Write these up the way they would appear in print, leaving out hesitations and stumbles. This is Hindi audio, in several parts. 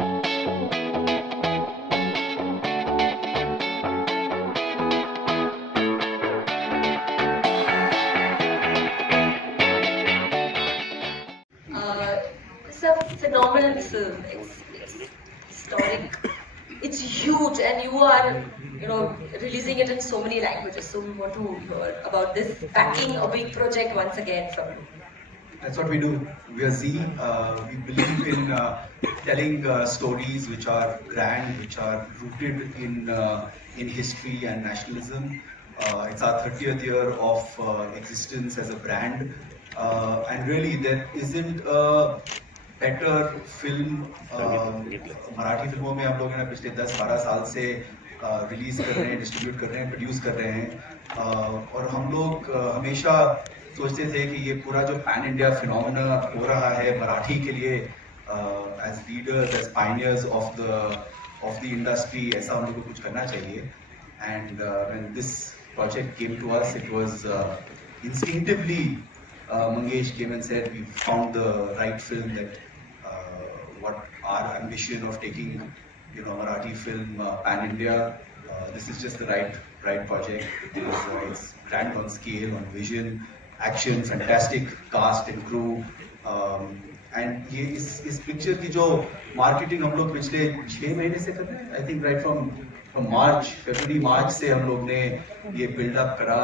It's a phenomenal film. It's historic. It's huge, and you are, releasing it in so many languages. So we want to hear about this packing a big project once again from you. That's what we do. We are Z. We believe in telling stories which are grand, which are rooted in history and nationalism. It's our 30th year of existence as a brand, and really there isn't a better film. Marathi फिल्मों में हम लोग ना पिछले 10-12 साल से रिलीज कर रहे हैं, डिस्ट्रीब्यूट कर रहे हैं, प्रोड्यूस कर रहे हैं, और हम लोग हमेशा सोचते थे कि ये पूरा जो पैन इंडिया फिनोमेना हो रहा है मराठी के लिए, as leaders, as pioneers of the industry, ऐसा हम लोग को कुछ करना चाहिए. And when this project came to us, it was instinctively Mangesh came and said we found the right film, that what our ambition of taking Marathi film pan India, this is just the right project. It's grand on scale, on vision, action, fantastic cast and crew, and ये इस पिक्चर की जो मार्केटिंग हम लोग पिछले 6 महीने से कर रहे हैं. I think right from March से हम लोग ने ये बिल्डअप करा.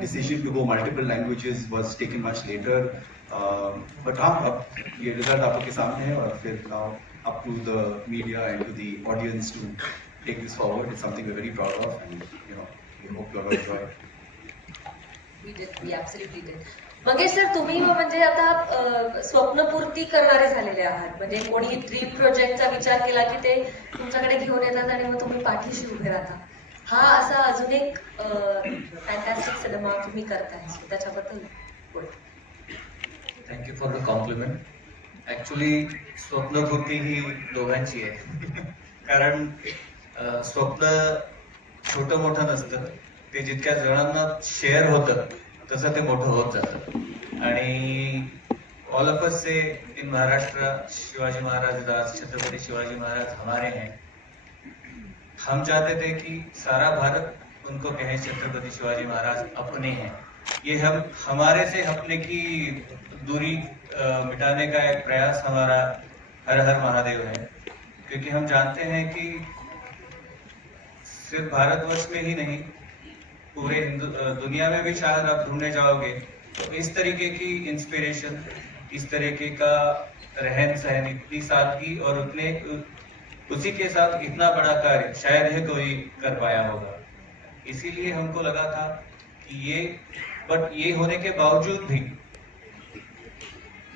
Decision to go multiple languages was taken much later, but हाँ, अब ये रिजल्ट आप लोग के सामने है, और फिर now up to the media and to the audience to take this forward. It's something we're very proud of, and we hope you all enjoy it. We absolutely did. Mangesh sir, तुम्ही म्हणजे आता स्वप्नपूर्ती करणारे झालेले आहात. म्हणजे कोणी ड्रीम प्रोजेक्टचा विचार केला की ते तुमच्याकडे घेऊन येतात आणि मग तुम्ही पाठीशी उभे राहता. हा असा अजून एक फॅन्टॅस्टिक सिनेमा तुम्ही करताय, त्याच्याबद्दल बोल. Thank you for the compliment. Actually स्वप्नपूर्ती ही दोघांची आहे. कारण स्वप्न छोटं मोठं नसतं, ते जितक्या जणांना शेअर होतं तसं ते मोठं होत जातं. आणि ऑल ऑफ अस से इन महाराष्ट्र, शिवाजी महाराज राज, छत्रपति शिवाजी महाराज हमारे हैं. हम चाहते थे कि सारा भारत उनको कहे छत्रपति शिवाजी महाराज अपने हैं. ये हम हमारे से अपने की दूरी मिटाने का एक प्रयास हमारा हर हर महादेव है. क्योंकि हम जानते हैं कि सिर्फ भारतवर्ष में ही नहीं, पूरे दुनिया में भी शायद आप ढूंढने जाओगे तो इस तरीके की इंस्पिरेशन, इस तरीके का रहन सहन, इतनी सादगी और उतने उसी के साथ इतना बड़ा कार्य शायद ही कोई कर पाया होगा. इसीलिए हमको लगा था कि ये होने के बावजूद भी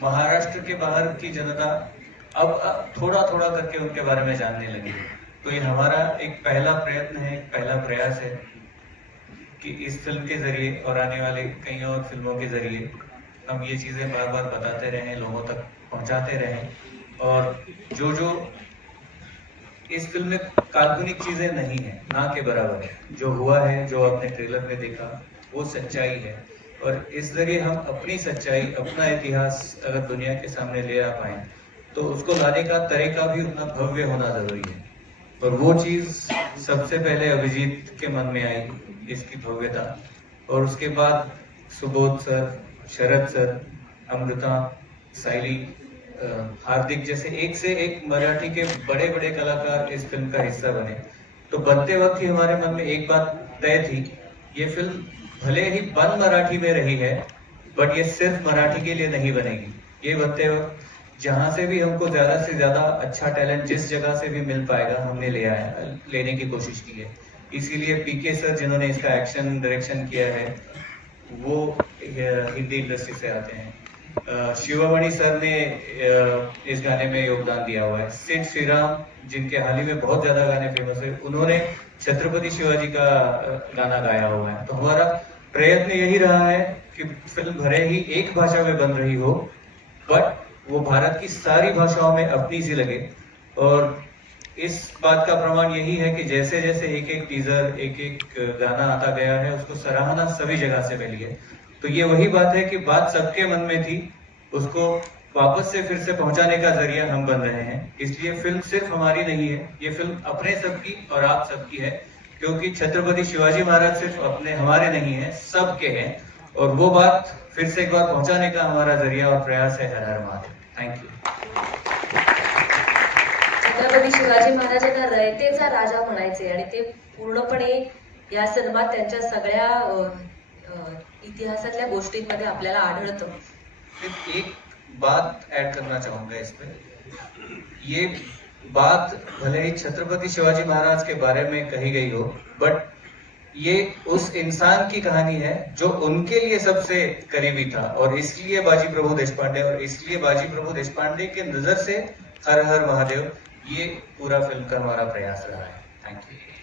महाराष्ट्र के बाहर की जनता अब थोड़ा थोड़ा करके उनके बारे में जानने लगी. तो ये हमारा एक पहला प्रयत्न है, एक पहला प्रयास है कि इस फिल्म के जरिए और आने वाले कई और फिल्मों के जरिए हम ये चीजें बार बार बताते रहें, लोगों तक पहुंचाते रहें. और जो इस फिल्म में काल्पनिक चीजें नहीं है, ना के बराबर है. जो हुआ है, जो आपने ट्रेलर में देखा, वो सच्चाई है. और इस जरिए हम अपनी सच्चाई, अपना इतिहास अगर दुनिया के सामने ले आ पाए तो उसको लाने का तरीका भी उतना भव्य होना जरूरी है. और वो चीज सबसे पहले अभिजीत के मन में आई, इसकी भव्यता. और उसके बाद सुबोध सर, शरद सर, अमृता, साइली, हार्दिक जैसे एक से एक मराठी के बड़े बड़े कलाकार इस फिल्म का हिस्सा बने. तो बनते वक्त ही हमारे मन में एक बात तय थी, ये फिल्म भले ही बन मराठी में रही है, बट ये सिर्फ मराठी के लिए नहीं बनेगी. ये बनते वक्त जहां से भी हमको ज्यादा से ज्यादा अच्छा टैलेंट जिस जगह से भी मिल पाएगा हमने लेने की कोशिश की है. इसीलिए पीके सर, जिन्होंने इसका एक्शन डायरेक्शन किया है, वो हिंदी इंडस्ट्री से आते हैं. शिवमणि सर ने इस गाने में योगदान दिया हुआ है. सिड श्रीराम, जिनके हाल ही में बहुत ज्यादा गाने फेमस है, उन्होंने छत्रपति शिवाजी का गाना गाया हुआ है. तो हमारा प्रयत्न यही रहा है कि फिल्म भले ही एक भाषा में बन रही हो, बट वो भारत की सारी भाषाओं में अपनी सी लगे. और इस बात का प्रमाण यही है कि जैसे जैसे एक एक टीजर, एक एक गाना आता गया है, उसको सराहना सभी जगह से मिली है. तो ये वही बात है कि बात सबके मन में थी, उसको वापस से फिर से पहुंचाने का जरिया हम बन रहे हैं। इसलिए फिल्म सिर्फ हमारी नहीं है, ये फिल्म अपने सबकी और आप सबकी है, क्योंकि छत्रपति शिवाजी महाराज सिर्फ अपने हमारे नहीं है, सबके हैं। और वो बात फिर से एक बार पहुंचाने का हमारा जरिया और प्रयास है। हर हर महादेव। Thank you. छत्रपती शिवाजी महाराजांना रयतेचा राजा म्हणायचे आणि ते पूर्णपणे या सिनेमात त्यांच्या सगळ्या इतिहासातल्या गोष्टींमध्ये आपल्याला आढळतं. सिर्फ एक बात ऐड करना चाहूंगा इसमें। ये बात भले ही छत्रपति शिवाजी महाराज के बारे में कही गई हो, बट ये उस इंसान की कहानी है जो उनके लिए सबसे करीबी था, और इसलिए बाजी प्रभु देशपांडे, और इसलिए बाजी प्रभु देशपांडे के नजर से हर हर महादेव, ये पूरा फिल्म का हमारा प्रयास रहा है। Thank you.